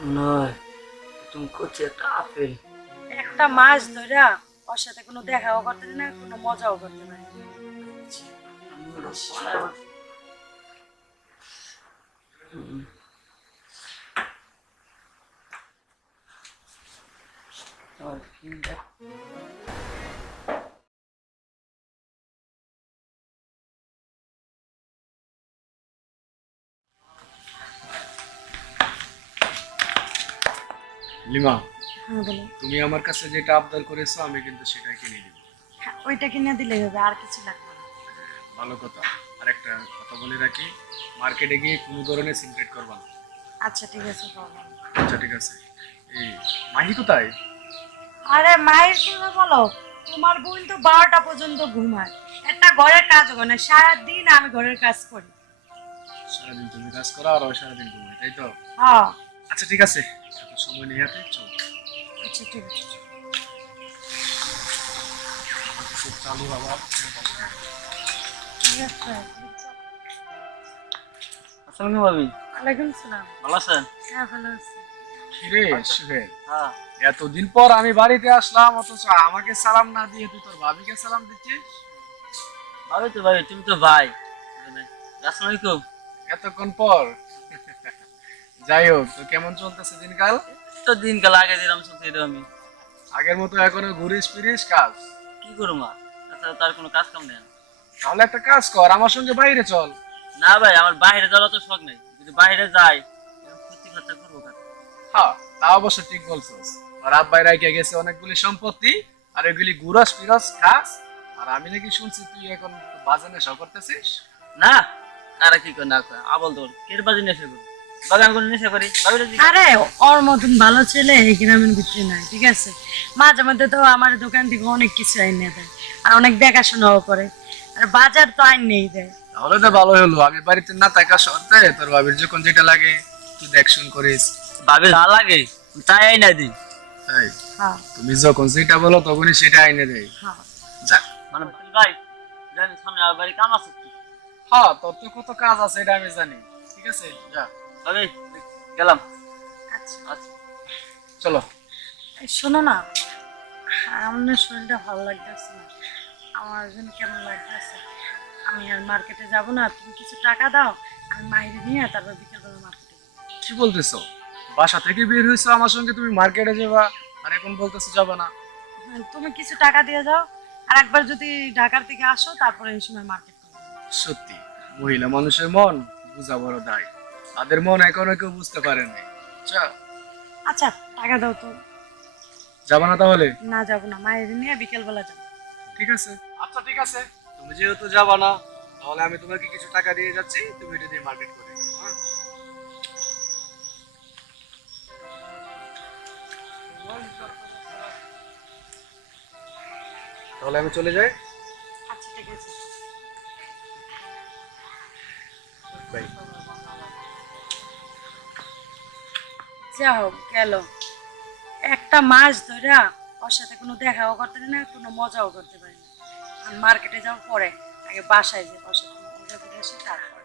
নয়, তুমি করছো একটা আপেল। একটা মাস ধরে ওর সাথে কোনো দেখাও করতে পারি না, কোনো মজাও করতে পারি না। আমি ওটা বানাবো। আর কি দেখ- লিমা, হ্যাঁ বলো। তুমি আমার কাছে যেটা আবদার করেছো আমি কিন্তু সেটাই কিনে দিব। হ্যাঁ, ওইটা কিনে দিলে হবে, আর কিছু লাগবে না। ভালো কথা। আর একটা কথা বলে রাখি, মার্কেটে গিয়ে কোনো ধরনের সিগারেট করবা না। আচ্ছা ঠিক আছে বাবা। আচ্ছা ঠিক আছে। এই মাহি কোথায়? আরে মায়ের কথা বলো, তোমার বোন তো 12টা পর্যন্ত ঘুমায়, একটা ঘরের কাজ করে না, সারাদিন আমি ঘরের কাজ করি। সারাদিন তুমি কাজ করো আর ও সারাদিন ঘুমায়, তাই তো? হ্যাঁ। আচ্ছা ঠিক আছে, এত সময় নেই হাতে, চলো। আচ্ছা ঠিক আছে। খুব চালু আবার। ঠিক আছে। আসসালামু ভাবি, ওয়ালাইকুম সালাম। ভালো আছেন? হ্যাঁ ভালো আছি। কিরে সুহেল, হ্যাঁ এতদিন পর আমি বাড়িতে আসলাম অথচ আমাকে সালাম না দিয়ে তুই তোর ভাবিকে সালাম দিচ্ছিস? ভাবি তো ভাবি, তুমি তো ভাই। আসসালামু আলাইকুম। এতক্ষণ পর। যাই হোক, তো কেমন চলতেছে দিনকাল? তো দিনকাল আগে দিলাম চলতে এরকমই। আগের মতো এখনো ঘুরিস ফিরিস কাজ? কি করবো মা, তাছাড়া তার কোনো কাজ কাম নেই। তাহলে একটা কাজ কর, আমার সঙ্গে বাইরে চল। না ভাই, আমার বাইরে যাওয়ার তো শখ নেই, যদি বাইরে যাই ক্ষতি খরচা করবো কাজ। হ্যাঁ, তা অবশ্য ঠিক বলছস। আর আব্বাই রাইখে গেছে অনেকগুলি সম্পত্তি, আর এগুলি ঘুরস ফিরস খাস। আর আমি নাকি শুনছি তুই এখন বাজে নেশা করতেছিস। না, তারা কি করে না করে আবল তোর কের বাজি নেশা করি, ভাবি আমি কোনো নেশা করি ভাবি আরে ওর মতন ভালো ছেলে এই গ্রামের ভিতরে নাই, ঠিক আছে? মাঝে মধ্যে তো আমার দোকান থেকে অনেক কিছু এনে দেয়, আর অনেক দেখাশোনাও করে, আর বাজার তো আইন নেই দেয়। তাহলে তো ভালো হলো, আমি বাড়িতে না থাকা সত্ত্বে তোর ভাবির যখন যেটা লাগে তুই দেখ শুন করিস। ভাবি যা লাগে তাই না দিই। তাই হ্যাঁ তুমি যখন যেটা বলো তখনই সেটা আইনে দেয়। হ্যাঁ। যাক। মানে ভাই জানি সামনে আমার বাড়ি কাম আছে একটু। হ্যাঁ, তোর তো কত কাজ আছে এটা আমি জানি। ঠিক আছে, যা। ভাবি গেলাম। আচ্ছা আচ্ছা চলো। এই শোনো না, আমার শরীরটা ভালো লাগতেছে না, আমার জন্য কেমন লাগতেছে। আমি আর মার্কেটে যাব না, তুমি কিছু টাকা দাও, আমি মাইরে নিয়ে তারপর বিকেলবেলা মার্কেটে যাবো। কি বলতেছো? বাসা থেকে বের হয়েছো আমার সঙ্গে, তুমি মার্কেটে যাবা, আর এখন বলতেছো যাবা না? হ্যাঁ, তুমি কিছু টাকা দিয়ে যাও, আর একবার যদি ঢাকার থেকে আসো তারপরে এই সময় মার্কেট করবো। সত্যি, মহিলা মানুষের মন বুঝা বড় দায়। তাদের মন এখনো কেউ বুঝতে পারে নাই। আচ্ছা, আচ্ছা টাকা দাও তো। যাবা না তাহলে? না যাবো না, মায়ের নিয়ে বিকেলবেলা যাবো। ঠিক আছে। আচ্ছা ঠিক আছে, তুমি যেহেতু যাবা না, তাহলে আমি তোমাকে কিছু টাকা দিয়ে যাচ্ছি, তুমি এটা দিয়ে মার্কেট করে নিও, হ্যাঁ? তাহলে আমি চলে যাই। আচ্ছা ঠিক আছে। বাই। যাও গেল, একটা মাস ধরে ওর সাথে কোনো দেখাও করতে পারি না, কোনো মজাও করতে পারি না। আর মার্কেটে যাওয়ার পরে আগে বাসায় যে ওর সাথে মজা করে আসি তারপর।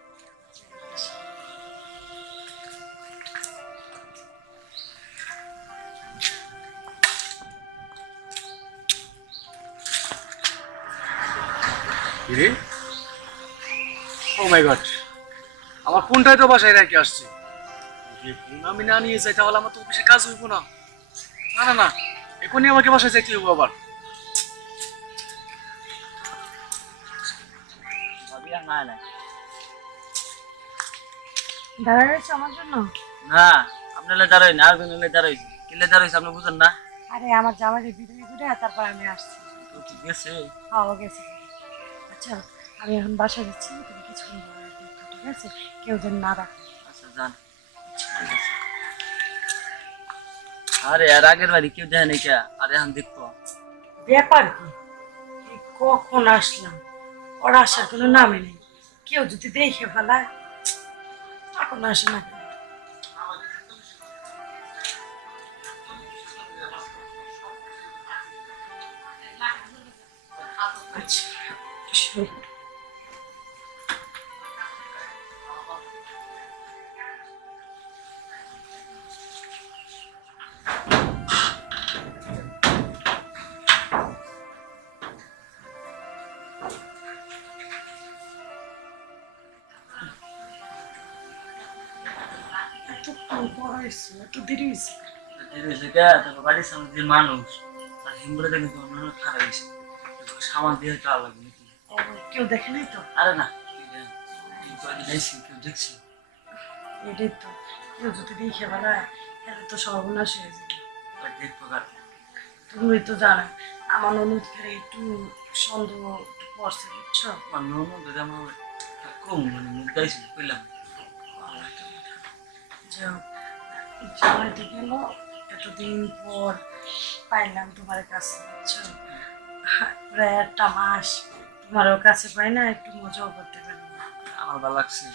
কিরে, ও মাই গড, আমার ফোনটাই তো বাসায় রেখে আসছি। যদি ফোন আমি না নিয়ে যাই তাহলে আমার তো অফিসে কাজ হইব না। না না না, এখনই আমাকে বাসায় যাইতে হইব আবার। ভাবি আর না না দাঁড়া রয়েছে আমার জন্য। না, আপনার দাঁড়াই না, আরেকজন দাঁড়াই কিলে দাঁড়াইছে, আপনি বুঝেন না। আরে আমার জামাইকে বিদায় করে তারপর আমি আসছি। তো ঠিক আছে। হ্যাঁ ও গেছে। আচ্ছা আমি এখন বাসায় যাচ্ছি, তুমি কিছুক্ষণ পরে দেখো, ঠিক আছে? কেউ যেন না রাখে। আচ্ছা যান। ঠিক আছে। আরে আর আগের বাড়ি কেউ দেখে নাই কে, আর এখন দেখতো। ব্যাপার কি, এই কখন আসলাম, ওর আসার কোনো নামে নেই। কেউ যদি দেখে ফেলায়, এখন আসে না কেন? আচ্ছা শোন, এতক্ষণ পড়াইছো, এত দেরি হয়েছে। দেরি হয়েছে কে? তারপর বাড়ির সামনে যে মানুষ আর হিমগুলো দেখে তো অন্য খারাপ হয়েছে, সামান দিয়ে চাল লাগবে নাকি? ও, কেউ দেখে নাই তো? আরে না, যাইছি কেউ দেখছি। এটাই তো, কেউ যদি দেখে বেড়ায় তাহলে তো সর্বনাশ হয়ে যাবে। দেখবো কার? তুমি তো জানো আমার ননদ করে একটু সন্দেহ একটু পড়ছে, বুঝছো? অন্য অন্য যদি আমার কম মানে মুখ গাইছি কইলাম। জামাইতে গেল এতদিন পর পাইলাম তোমার কাছে, বুঝছো? প্রায় একটা মাস তোমারও কাছে পাই না, একটু মজাও করতে পারি না। আমার ভালো লাগছে।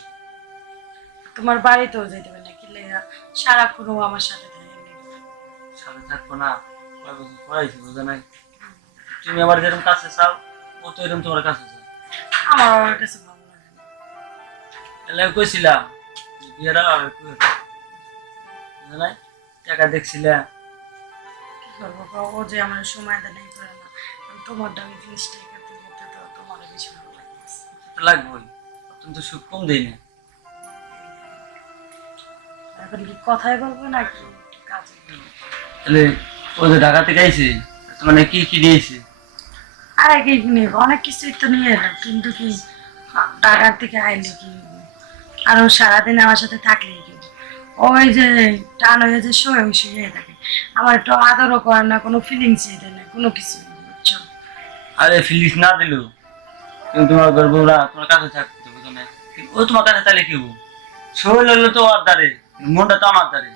তোমার বাড়িতেও যেতে পারি না, কি লেগা সারাক্ষণ আমার সাথে থাকে। সাথে থাকবো না, কয় বছর পড়াইছি বোঝা নাই। তুমি আবার যেরকম কাছে চাও ও তো এরকম তোমার কাছে চাও। আমার ওর কাছে ভালো লাগে না। তাহলে আমি কইছিলাম যে বিয়েটা আর কই বুঝা নাই, টাকা দেখছিলে। কি করবো গো, ও যে আমার সময় দেয় নাই করে না। আমি তোমার দামি জিনিসটাই করতে করতে তো তোমার বেশি ভালো লাগতেছে। তো লাগবেই, তুমি তো সুখ কম দেই না। এখন কি কথাই বলবো নাকি একটু কাজে? তাহলে ও যে ঢাকা থেকে আইছে মানে কি কি দিয়েছে? আর কি নিয়ে অনেক কিছুই তো নিয়ে এলাম, কিন্তু কি ঢাকার থেকে আইলে কি হইবো? আর ও সারাদিন আমার সাথে থাকলেই কি হইবো? ওই যে টান হয়ে যে শুয়ে থাকে, আমার একটু আদরও করে না, কোনো ফিলিংস দেয় না, কোনো কিছু বুঝছো? আরে ফিলিস না দিল কিন্তু তোমার গর্বরা তোমার কাছে থাকতে বুঝো না। ও তোমার কাছে তাহলে কি হবো? শরীর হলো তো আর দ্বারে, মনটা তো আমার দ্বারে।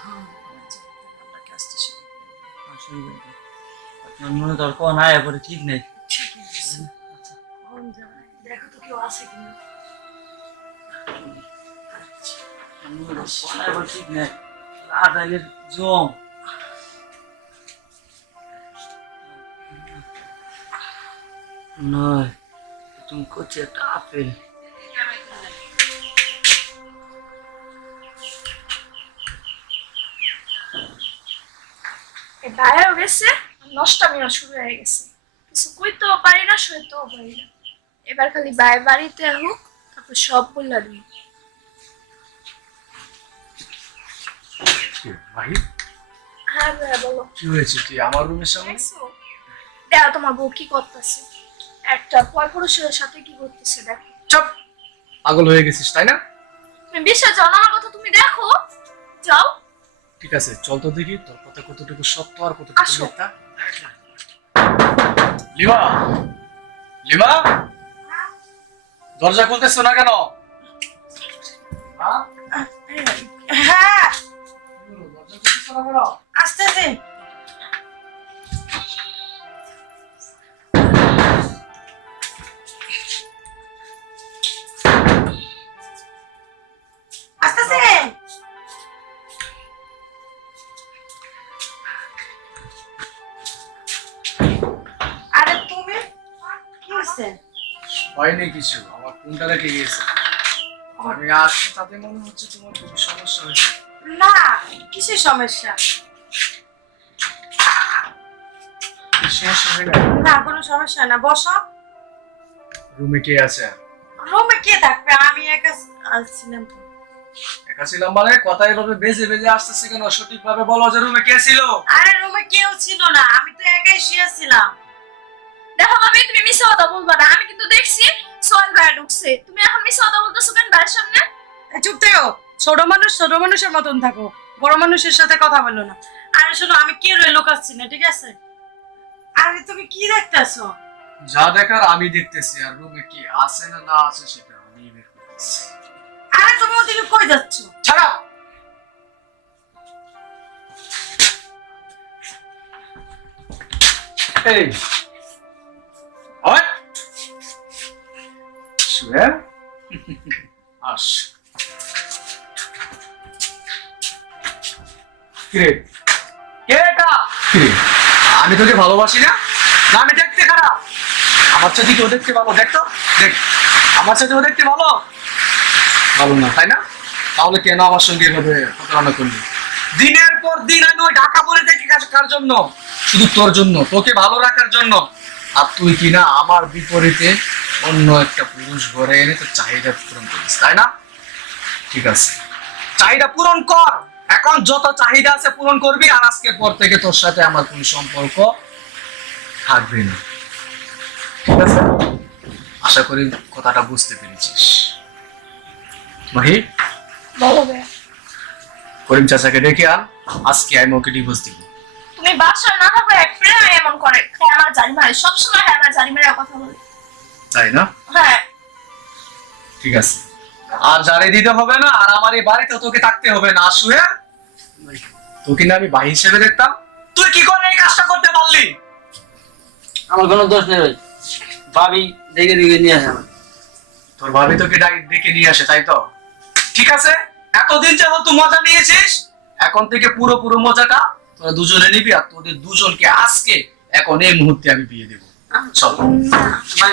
হ্যাঁ, আচ্ছা, আমরা কাজটা শুরু করি। আপনার মনে তো আর কোন আয়া করে ঠিক নেই। ঠিকই আছে। আচ্ছা, কোন জায়গায়? দেখো তো কেউ আছে কিনা। আচ্ছা, কোন আয়া করে ঠিক নেই। আদাইলের জম নয়, তুমি করছি একটা আপেল। বাইরেও গেছে, নষ্টামিও শুরু হয়ে গেছে। কিছু কইতেও পারি না, সইতেও পারি না। এবার খালি বাইরে বাড়িতে হোক, তারপর সব বললা দিই। ভাই হ্যাঁ ভাইয়া বলো। কি হয়েছে? তুই আমার রুমের সামনে? দেখছো? দেখো তোমার বউ কি করতেছে, একটা পরপুরুষের সাথে কি করতেছে দেখো। চুপ, পাগল হয়ে গেছিস তাই না? তুমি বিশ্বাস জানো আমার কথা, তুমি দেখো, যাও। ঠিক আছে, চল তো দেখি তোর কথা কতটুকু সত্য আর কতটুকু আসো। মিথ্যা। লিমা, লিমা, দরজা খুলতেছো না কেন? হ্যাঁ? হ্যাঁ, দরজা খুলতেছো না কেন? আসতেছি। আসতেছি। আরে তুমি কি হয়েছে? হয়নি কিছু, আমার ফোনটা রেখে গিয়েছে। আমি আসছি তাতে মনে হচ্ছে তোমার কোনো সমস্যা হয়েছে। না, কিসের সমস্যা? কি সমস্যা হয়ে গেল? না, কোনো সমস্যা না, বসো। রুমে কে আছে? রুমে কে থাকবে? আমি একা ছিলাম তো। একা ছিলাম মানে কথা এভাবে বেজে বেজে আসতেছে কেন? সঠিক ভাবে বলো যে রুমে কে ছিল? আরে রুমে কেউ ছিল না, আমি তো একাই শুয়েছিলাম। দেখো ভাবি, তুমি মিথ্যা কথা বলবা না, আমি কিন্তু দেখছি সোহেল ভাইয়া ঢুকছে। তুমি এখন মিথ্যা কথা বলতেছো কেন ভাইয়ের সামনে? চুপ থেকো, ছোট মানুষ ছোট মানুষের মতন থাকো, বড় মানুষের সাথে কথা বলো না। আরে শোনো, আমি কি রয়ে লুকাচ্ছি না, ঠিক আছে? আরে তুমি কি দেখতেছো? যা দেখার আমি দেখতেছি, আর রুমে কি আছে না না আছে সেটা আমি বের করতেছি। আরে তুমি ওদিকে কই যাচ্ছ? ছাড়া। এই ওই শুয়ে আস। কিরে কে এটা? কিরে, আমি তোকে ভালোবাসি না? না আমি দেখতে খারাপ? আমার সাথে কেউ দেখতে ভালো? দেখ তো, দেখ আমার সাথে ও দেখতে ভালো ভালো না তাই না? তাহলে কেন আমার সঙ্গে এভাবে প্রতারণা করলি? দিনের পর দিন আমি ওই ঢাকা পরে থাকি কার জন্য? শুধু তোর জন্য, তোকে ভালো রাখার জন্য। আর তুই কি না আমার বিপরীতে অন্য একটা পুরুষ ঘরে এনে তোর চাহিদা পূরণ করিস তাই না? ঠিক আছে, চাহিদা পূরণ কর, এখন যত চাহিদা আছে পূরণ করবি, আর আজকের পর থেকে তোর সাথে আমার কোনো সম্পর্ক থাকবে না, ঠিক আছে? আশা করি কথাটা বুঝতে পেরেছিস। মাহি, বলো ভাইয়া। করিম চাচাকে ডেকে আন, আজকে আমি ওকে ডিভোর্স দিব। তুমি বাসায় না থাকলে এক ফ্রেন্ড এমন করে, হ্যাঁ আমার জারি মারে, সবসময় হ্যাঁ আমার জারি মারে কথা বলে। তাই না? হ্যাঁ ঠিক আছে, আর জারি দিতে হবে না, আর আমার এই বাড়িতে তোকে থাকতে হবে না। আসুয়ে তোকে না আমি ভাই হিসেবে দেখতাম, তুই কি করে এই কাজটা করতে পারলি? আমার কোনো দোষ নেই ভাই, ভাবি দেখে দেখে নিয়ে আসে আমার। তোর ভাবি তোকে ডেকে নিয়ে আসে, তাই তো? ঠিক আছে, এতদিন যেহেতু মজা নিয়েছিস, এখন থেকে পুরো পুরো মজাটা তোরা দুজনে নিবি, আর তোদের দুজনকে আজকে এখন এই মুহূর্তে আমি বিয়ে দেবো। চল। ভাই